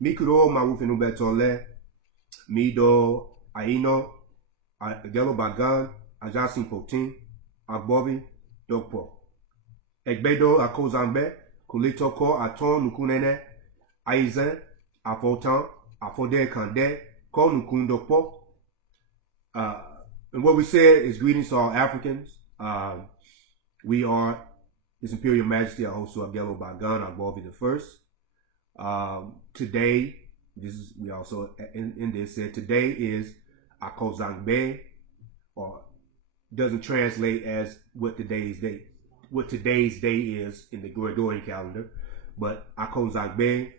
Mikuro mawufinu betole, mido aino, agelo bagan, ajasin potin, agbovi, dokpo. Egbedo akozambe, kulitoko aton nukunene, aizen, afotan, afode kande, ko nukun dokpo. And what we said is greetings to all Africans. We are His Imperial Majesty Ahosu Agelo Bagan Agbovi I. Today, we also in this said today is Akozangbe, or doesn't translate as what today's day is in the Gregorian calendar, but Akozangbe,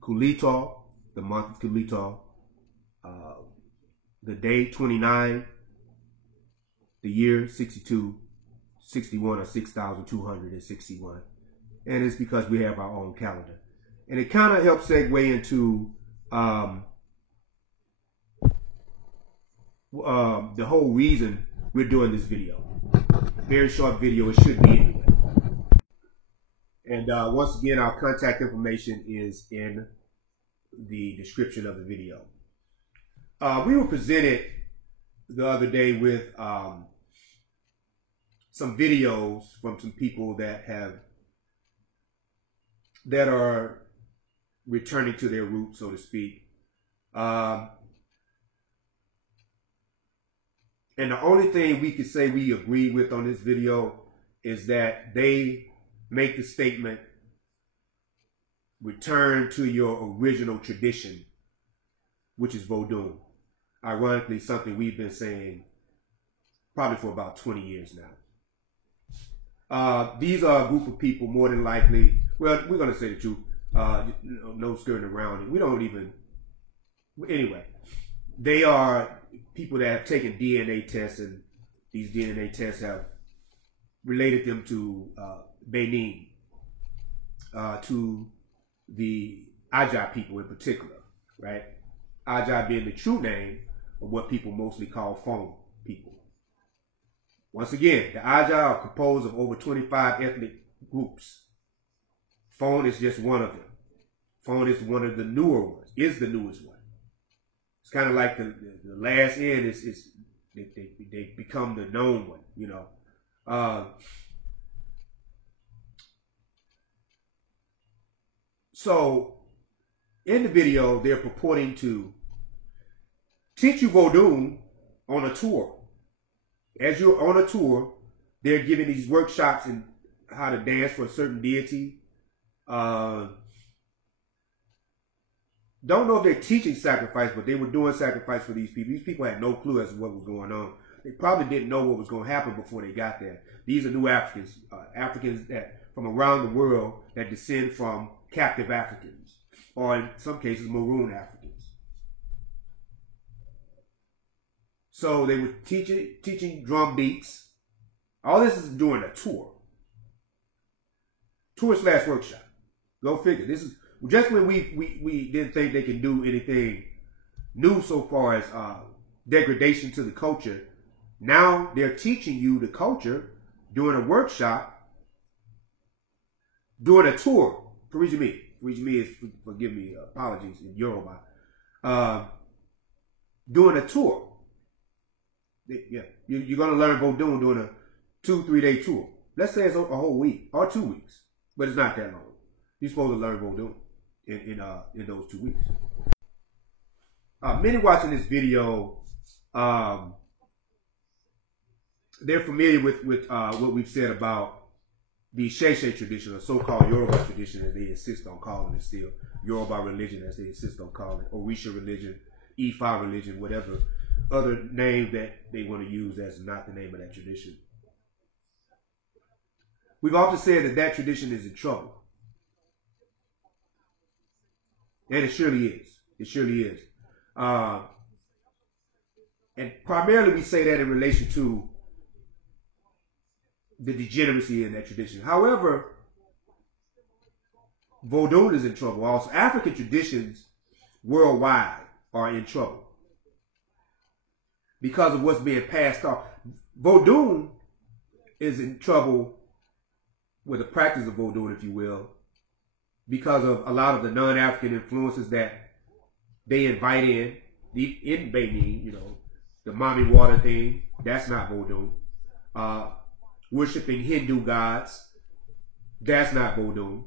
Kulito, the month of Kulito, the day 29, the year 62, 61, or 6,261. And it's because we have our own calendar. And it kind of helps segue into the whole reason we're doing this video. Very short video, it should be anyway. And once again, our contact information is in the description of the video. We were presented the other day with some videos from some people that are returning to their roots, so to speak. And the only thing we could say we agree with on this video is that they make the statement, return to your original tradition, which is Vodun. Ironically, something we've been saying probably for about 20 years now. These are a group of people, more than likely, well, we're going to say the truth, no skirting around it. We don't even, anyway, they are people that have taken DNA tests, and these DNA tests have related them to Benin, to the Aja people in particular, right? Aja being the true name of what people mostly call Fon people. Once again, the Aja are composed of over 25 ethnic groups. Fon is just one of them. Fon is one of the newer ones, is the newest one. It's kind of like the last end is they become the known one, you know. So in the video, they're purporting to teach you Vodun on a tour. As you're on a tour, they're giving these workshops in how to dance for a certain deity. Don't know if they're teaching sacrifice, but they were doing sacrifice for these people. These people had no clue as to what was going on. They probably didn't know what was going to happen before they got there. These are new Africans, Africans that from around the world that descend from captive Africans, or in some cases, maroon Africans. So they were teaching drum beats. All this is during a tour. Tour/workshop. Go figure. This is just when we didn't think they could do anything new so far as degradation to the culture. Now they're teaching you the culture during a workshop, during a tour. Furijimi. Furijimi is, forgive me, apologies in Yoruba. During a tour. Yeah, you're going to learn Vodun during a 2-3 day tour. Let's say it's a whole week or 2 weeks, but it's not that long. You're supposed to learn Vodun in those 2 weeks. Many watching this video, they're familiar with what we've said about the Sheshe tradition, or so-called Yoruba tradition, as they insist on calling it still. Yoruba religion, as they insist on calling it. Orisha religion, Ifa religion, whatever other name that they want to use as not the name of that tradition. We've often said that tradition is in trouble. And it surely is. It surely is. And primarily we say that in relation to the degeneracy in that tradition. However, Vodun is in trouble. Also, African traditions worldwide are in trouble because of what's being passed off. Vodun is in trouble with the practice of Vodun, if you will, because of a lot of the non-African influences that they invite in Benin, you know, the mommy water thing, that's not Vodun. Worshipping Hindu gods, that's not Vodun.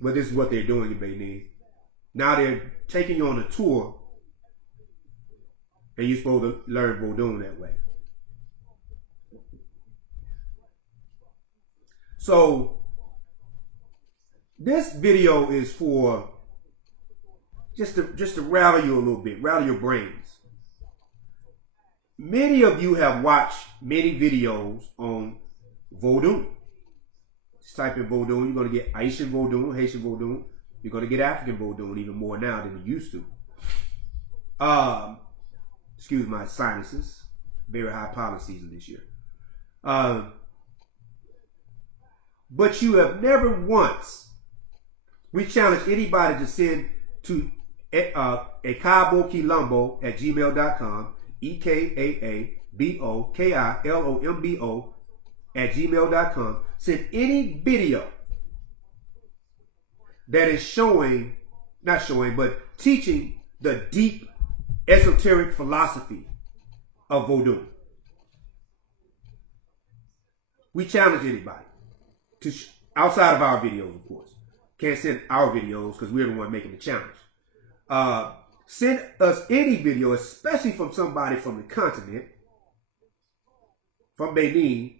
But this is what they're doing in Benin. Now they're taking you on a tour, and you're supposed to learn Vodun that way. So this video is for just to rattle you a little bit, rattle your brains. Many of you have watched many videos on Vodun. Just type in Vodun, you're going to get Haitian Vodun, you're going to get African Vodun even more now than you used to. Excuse my sinuses, very high pollen season this year. But you have never once, we challenge anybody to send to ekaabokilombo@gmail.com, EKAABOKILOMBO@gmail.com. Send any video that is showing, not showing, but teaching the deep esoteric philosophy of Vodun. We challenge anybody to, outside of our videos, of course. Can't send our videos because we're the one making the challenge. Send us any video, especially from somebody from the continent, from Benin.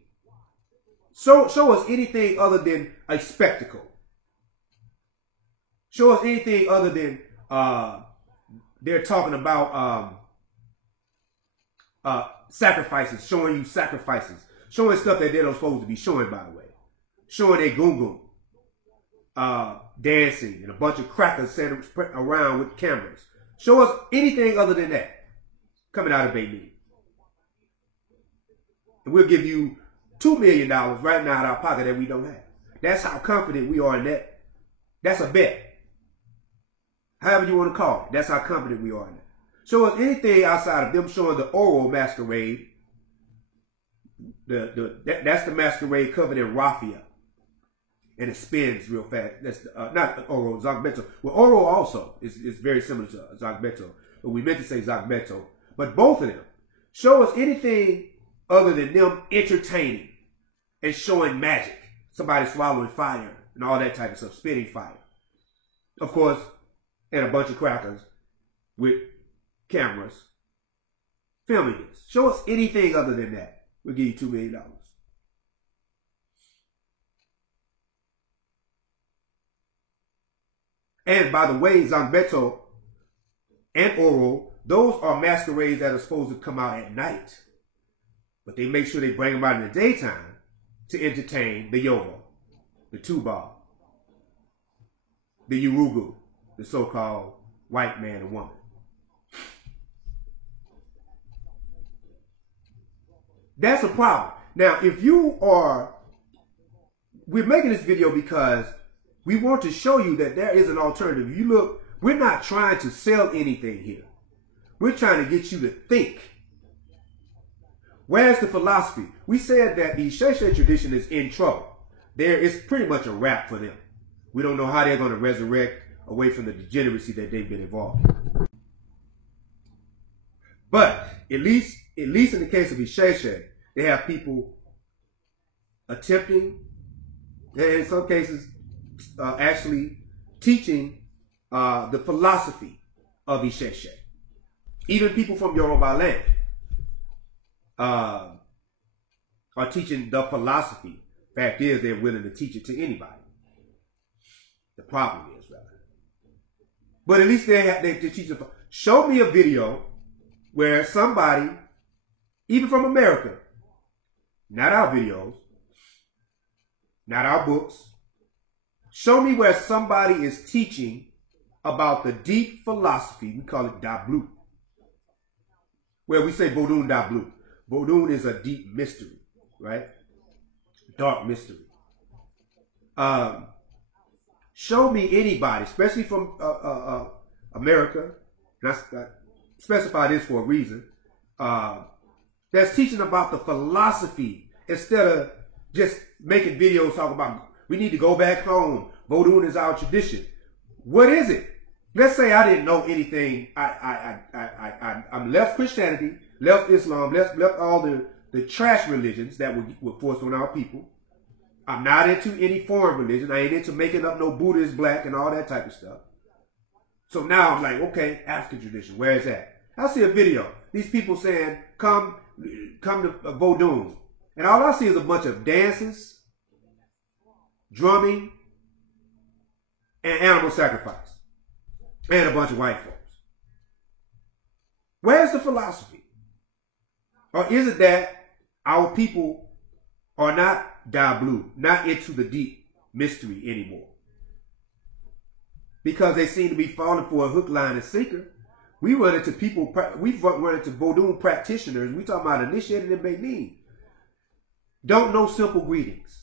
Show us anything other than a spectacle. Show us anything other than they're talking about sacrifices, showing you sacrifices, showing stuff that they're not supposed to be showing, by the way. Showing their gungun, dancing, and a bunch of crackers set around with cameras. Show us anything other than that coming out of Benin. And we'll give you $2 million right now in our pocket that we don't have. That's how confident we are in that. That's a bet. However you want to call it. That's how confident we are in that. Show us anything outside of them showing the Oro masquerade. That's the masquerade covered in raffia. And it spins real fast. That's not Oro, Zagbeto. Well, Oro also is very similar to Zagbeto. But we meant to say Zagbeto. But both of them. Show us anything other than them entertaining and showing magic. Somebody swallowing fire and all that type of stuff. Spitting fire. Of course, and a bunch of crackers with cameras filming this. Show us anything other than that. We'll give you $2 million. And by the way, Zagbeto and Oro, those are masquerades that are supposed to come out at night. But they make sure they bring them out in the daytime to entertain the Yoruba, the Tuba, the Yurugu, the so-called white man and woman. That's a problem. Now, if you are, we're making this video because we want to show you that there is an alternative. You look, we're not trying to sell anything here. We're trying to get you to think. Where's the philosophy? We said that the Sheshe tradition is in trouble. It's pretty much a wrap for them. We don't know how they're going to resurrect away from the degeneracy that they've been involved in. But at least in the case of Isheshe, they have people attempting, and in some cases, actually teaching the philosophy of Isheshe. Even people from Yoruba land are teaching the philosophy. Fact is, they're willing to teach it to anybody. The problem is, rather. But at least they teach it. Show me a video where somebody, even from America, not our videos, not our books, show me where somebody is teaching about the deep philosophy, we call it Dablu, where we say Vodun Dablu. Vodun is a deep mystery, right? Dark mystery. Show me anybody, especially from America, and I specify this for a reason, that's teaching about the philosophy instead of just making videos talking about we need to go back home. Vodou is our tradition. What is it? Let's say I didn't know anything. I'm left Christianity, left Islam, left all the trash religions that were forced on our people. I'm not into any foreign religion. I ain't into making up no Buddha is black and all that type of stuff. So now I'm like, okay, African tradition, where is that? I see a video. These people saying, come to Vodou. And all I see is a bunch of dances, drumming, and animal sacrifice. And a bunch of white folks. Where's the philosophy? Or is it that our people are not blue, not into the deep mystery anymore? Because they seem to be falling for a hook, line, and sinker. We run into people, we've run into Vodou practitioners. We talking about initiated in Benin. Don't know simple greetings.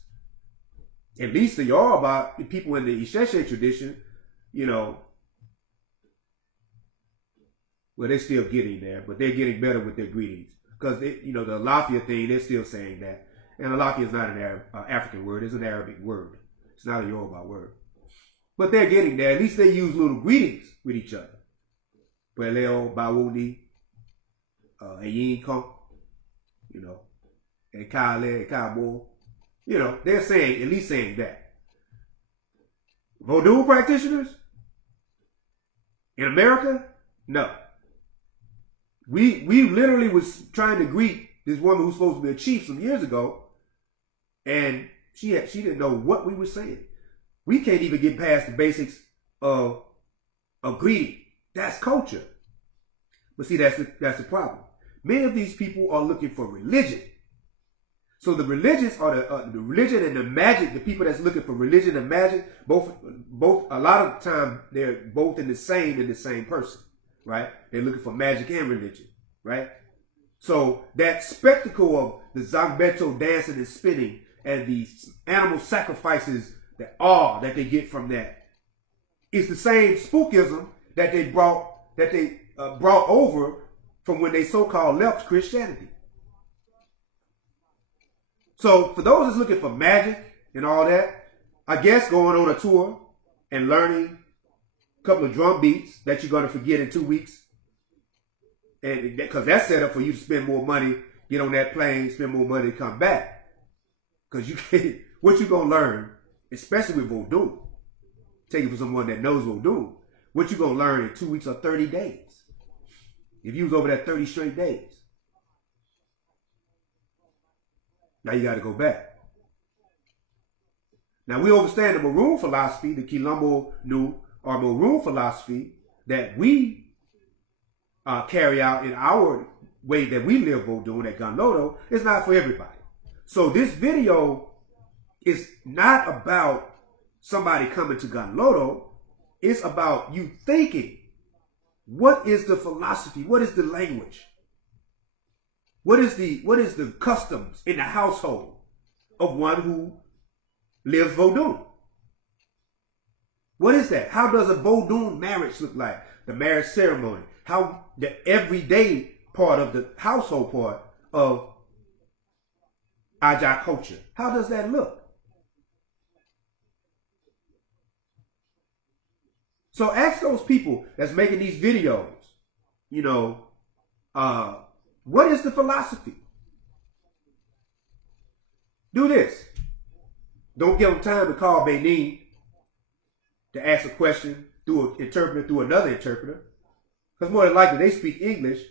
At least the Yoruba, the people in the Isheshe tradition, you know, well, they're still getting there, but they're getting better with their greetings. Because, you know, the Alafia thing, they're still saying that. And Alafia is not an African word. It's an Arabic word. It's not a Yoruba word. But they're getting there. At least they use little greetings with each other. Beleo, Bawuni, Eyinko, you know, Ekale, Ekabo. You know, they're saying, at least saying that. Vodou practitioners in America? No. We literally was trying to greet this woman who's supposed to be a chief some years ago, and she didn't know what we were saying. We can't even get past the basics of greeting. That's culture. But see, that's the problem. Many of these people are looking for religion. So the religions are the religion and the magic. The people that's looking for religion and magic, both a lot of the time they're both in the same person, right? They're looking for magic and religion, right? So that spectacle of the Zangbeto dancing and spinning and the animal sacrifices, that awe that they get from that, is the same spookism that they brought over from when they so-called left Christianity. So for those that's looking for magic and all that, I guess going on a tour and learning a couple of drum beats that you're going to forget in 2 weeks, and because that's set up for you to spend more money, get on that plane, spend more money, come back. Because you can't, what you going to learn, especially with Vodou, take it from someone that knows Vodou, what you going to learn in 2 weeks or 30 days. If you was over that 30 straight days. Now you got to go back. Now we understand the Maroon philosophy, the Quilombo Nu or Maroon philosophy that we carry out in our way that we live Vodou at Gunlodo is not for everybody. So this video is not about somebody coming to Gunlodo. It's about you thinking, what is the philosophy? What is the language? What is the customs in the household of one who lives Vodou? What is that? How does a Vodou marriage look like? The marriage ceremony. How the everyday part of the household part of Aja culture. How does that look? So ask those people that's making these videos, you know, what is the philosophy? Do this. Don't give them time to call Benin to ask a question through an interpreter, through another interpreter. Because more than likely they speak English.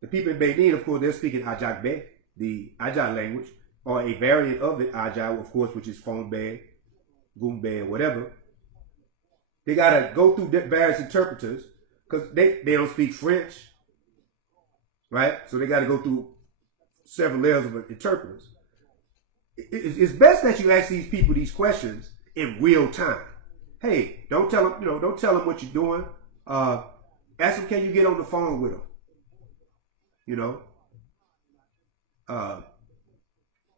The people in Benin, of course, they're speaking Ajagbe, the Aja language, or a variant of it, Aja, of course, which is Fonbe, Gumbe, whatever. They got to go through various interpreters because they don't speak French, right? So they got to go through several layers of interpreters. It's best that you ask these people these questions in real time. Hey, don't tell them, don't tell them what you're doing. Ask them, can you get on the phone with them?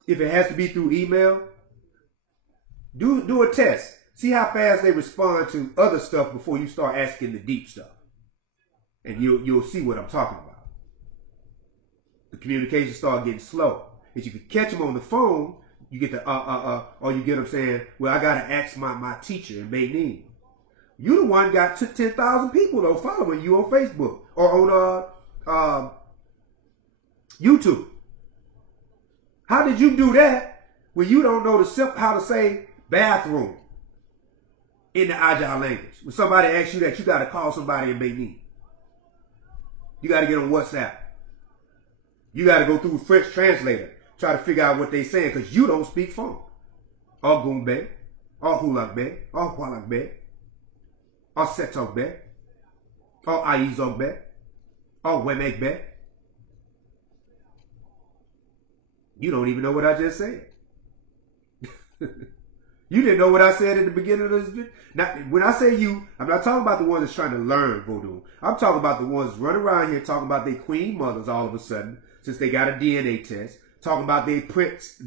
If it has to be through email, do a test. See how fast they respond to other stuff before you start asking the deep stuff. And you'll see what I'm talking about. The communication start getting slow. If you can catch them on the phone, You get the or you get them saying, well, I gotta ask my teacher in Benin. You the one got 10,000 people though following you on Facebook or on YouTube. How did you do that when you don't know how to say bathroom in the Agile language? When somebody asks you that, you got to call somebody in Benin. You got to get on WhatsApp. You got to go through French translator, try to figure out what they're saying because you don't speak Fong. Or Gumbe, or Hulakbe, or Hualakbe, or Setokbe, or Aizogbe, or Wemekbe. You don't even know what I just said. You didn't know what I said at the beginning of this video. Now, when I say you, I'm not talking about the ones that's trying to learn Vodou. I'm talking about the ones running around here talking about their queen mothers all of a sudden, since they got a DNA test, talking about their prince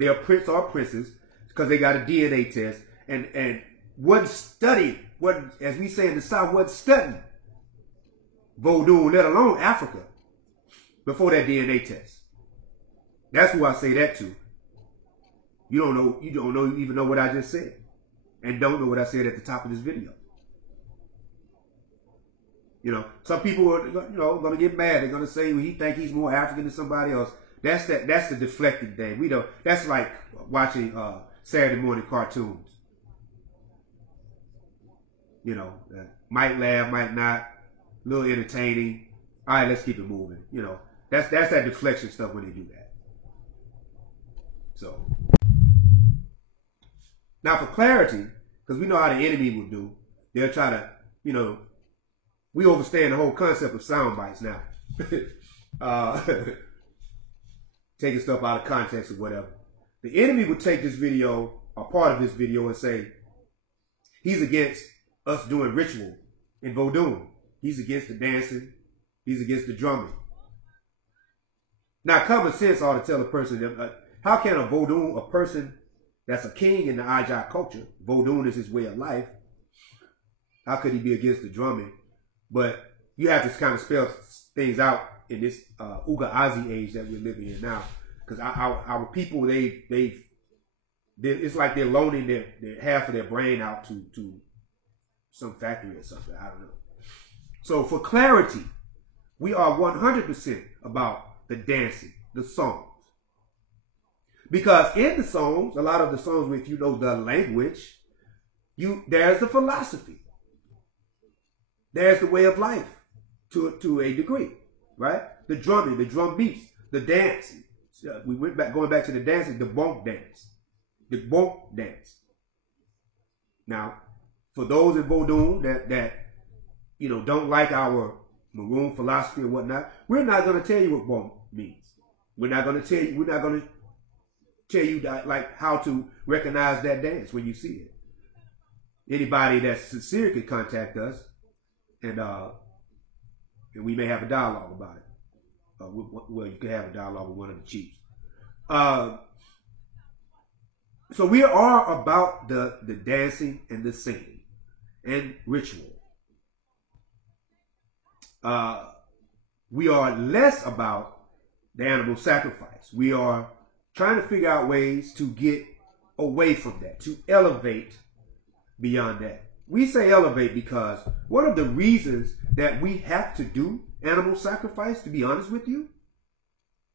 or princess, because they got a DNA test, and wasn't studying, as we say in the South, wasn't studying Vodou, let alone Africa, before that DNA test. That's who I say that to. You don't even know what I just said. And don't know what I said at the top of this video. You know, some people are, going to get mad. They're going to say, well, he think he's more African than somebody else. That's the deflecting thing. That's like watching Saturday morning cartoons. You know, might laugh, might not, a little entertaining. All right, let's keep it moving. You know, that's that deflection stuff when they do that. So, now for clarity, because we know how the enemy will do, they'll try to, we understand the whole concept of sound bites now. Taking stuff out of context or whatever. The enemy would take this video, or part of this video, and say, he's against us doing ritual in Vodou. He's against the dancing. He's against the drumming. Now, common sense ought to tell a person that, how can a Vodou, a person that's a king in the Ajah culture, Vodou is his way of life, how could he be against the drumming? But you have to kind of spell things out in this Ugazi age that we're living in now. Because our people, it's like they're loaning their half of their brain out to some factory or something. I don't know. So for clarity, we are 100% about the dancing, the songs. Because in the songs, a lot of the songs, if you know the language, there's the philosophy. There's the way of life to a degree, right? The drumming, the drum beats, the dancing. We going back to the dancing, the bonk dance. The bonk dance. Now, for those in Vodou that don't like our maroon philosophy or whatnot, we're not going to tell you what bonk means. We're not going to tell you like how to recognize that dance when you see it. Anybody that's sincere can contact us, and we may have a dialogue about it. Well, you can have a dialogue with one of the chiefs. So we are about the dancing and the singing and ritual. We are less about the animal sacrifice. We are trying to figure out ways to get away from that, to elevate beyond that. We say elevate because one of the reasons that we have to do animal sacrifice, to be honest with you,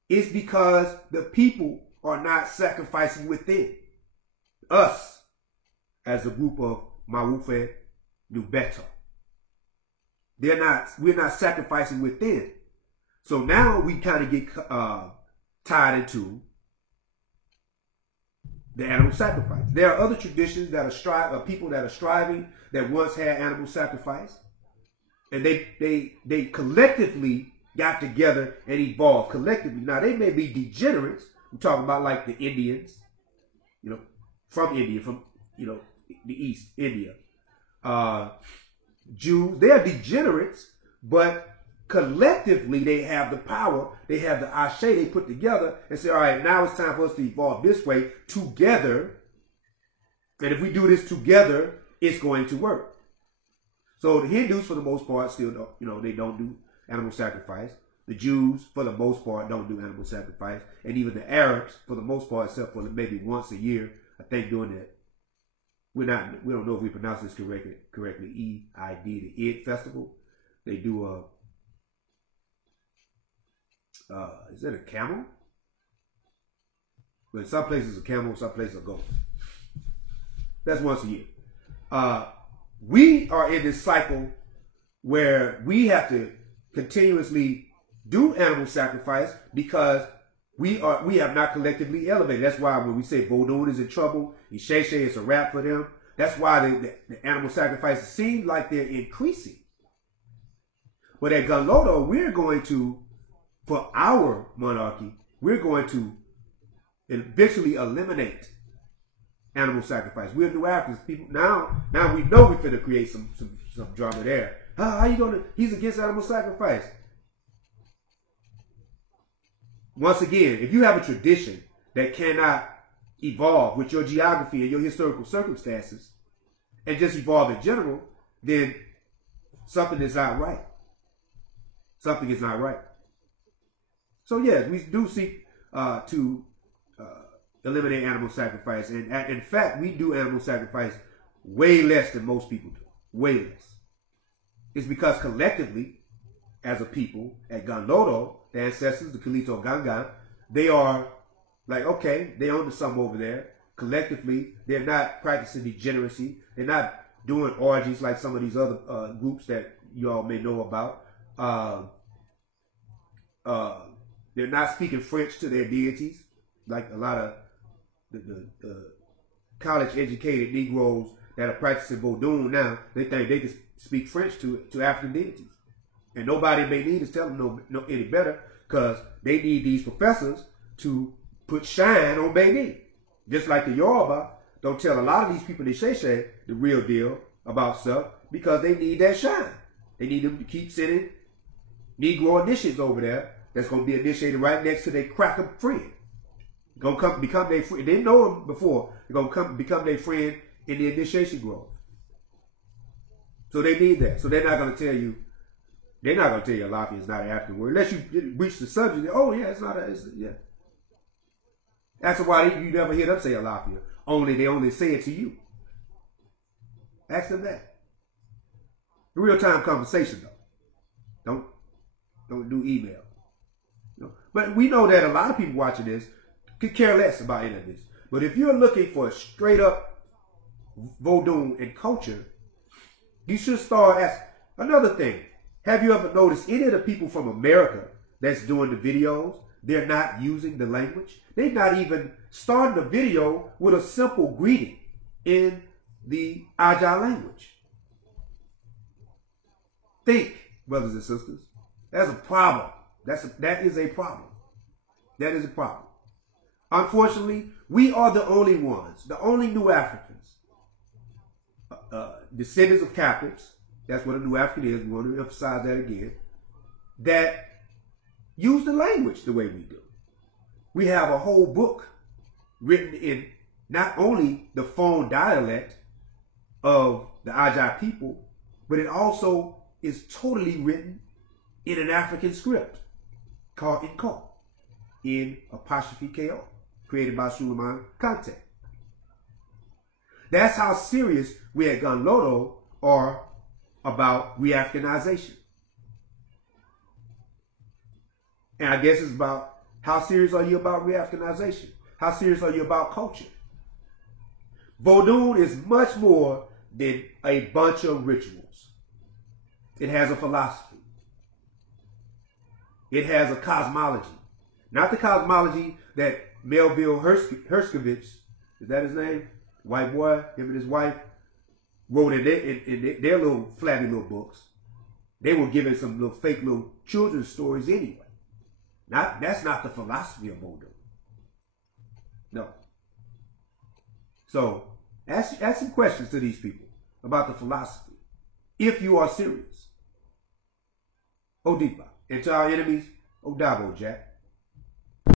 is because the people are not sacrificing within. Us, as a group of Mawufe Nubeto, we're not sacrificing within. So now we kind of get tied into the animal sacrifice. There are other traditions that are people that are striving that once had animal sacrifice, and they collectively got together and evolved collectively. Now they may be degenerates. I'm talking about like the Indians, from India, from the East, India. Jews, they are degenerates, but collectively they have the power, they have the ashe they put together and say, all right, now it's time for us to evolve this way together. And if we do this together, it's going to work. So the Hindus, for the most part, still don't, they don't do animal sacrifice. The Jews, for the most part, don't do animal sacrifice. And even the Arabs, for the most part, except for maybe once a year, I think doing that. We don't know if we pronounce this correctly. E-I-D, the Eid festival. They do is it a camel? But in some places a camel, some places a goat. That's once a year. We are in this cycle where we have to continuously do animal sacrifice because we have not collectively elevated. That's why when we say Vodun is in trouble, Isheshe is a wrap for them. That's why the animal sacrifices seem like they're increasing. But at Gunlodo, we're going to, for our monarchy, we're going to eventually eliminate animal sacrifice. We're New Africans. People now we know we're finna create some drama there. How you gonna? He's against animal sacrifice. Once again, if you have a tradition that cannot evolve with your geography and your historical circumstances, and just evolve in general, then something is not right. Something is not right. So yes, we do seek to eliminate animal sacrifice, and in fact, we do animal sacrifice way less than most people do. Way less. It's because collectively, as a people at Gunlodo, the ancestors, the Kalito Gangan, they are like, okay, they own something over there. Collectively, they're not practicing degeneracy. They're not doing orgies like some of these other groups that you all may know about. They're not speaking French to their deities, like a lot of the college-educated Negroes that are practicing Vodun now. They think they can speak French to African deities. And nobody may need to tell them no any better, because they need these professors to put shine on Benin. Just like the Yoruba don't tell a lot of these people in Isheshe the real deal about stuff, because they need that shine. They need them to keep sending Negro initiates over there that's going to be initiated right next to their cracker friend. Going to become their friend. They didn't know them before. They're going to become their friend in the initiation grove. So they need that. So they're not going to tell you Alafia is not an African word. Unless you reach the subject, oh yeah, it's not yeah. That's why you never hear them say Alafia. They only say it to you. Ask them that. Real-time conversation though. Don't do email. But we know that a lot of people watching this could care less about any of this. But if you're looking for a straight up Vodun and culture, you should start asking. Another thing, have you ever noticed any of the people from America that's doing the videos, they're not using the language? They're not even starting the video with a simple greeting in the Aja language. Think, brothers and sisters. That's a problem. That is a problem. That is a problem. Unfortunately, we are the only ones, the only New Africans, descendants of Catholics. That's what a New African is. We want to emphasize that again. That use the language the way we do. We have a whole book written in not only the Fon dialect of the Ajai people, but it also is totally written in an African script called Inko, in apostrophe Ko, created by Suleiman Kante. That's how serious we at Gunlodo are about re-Africanization. And I guess it's about how serious are you about re-Africanization? How serious are you about culture? Vodun is much more than a bunch of rituals. It has a philosophy. It has a cosmology. Not the cosmology that Melville Herskovich, is that his name? White boy, him and his wife, wrote in their little flabby little books. They were given some little fake little children's stories anyway. That's not the philosophy of Vodun. No. So ask some questions to these people about the philosophy, if you are serious. Odipa. And to our enemies, Odabo, Jack.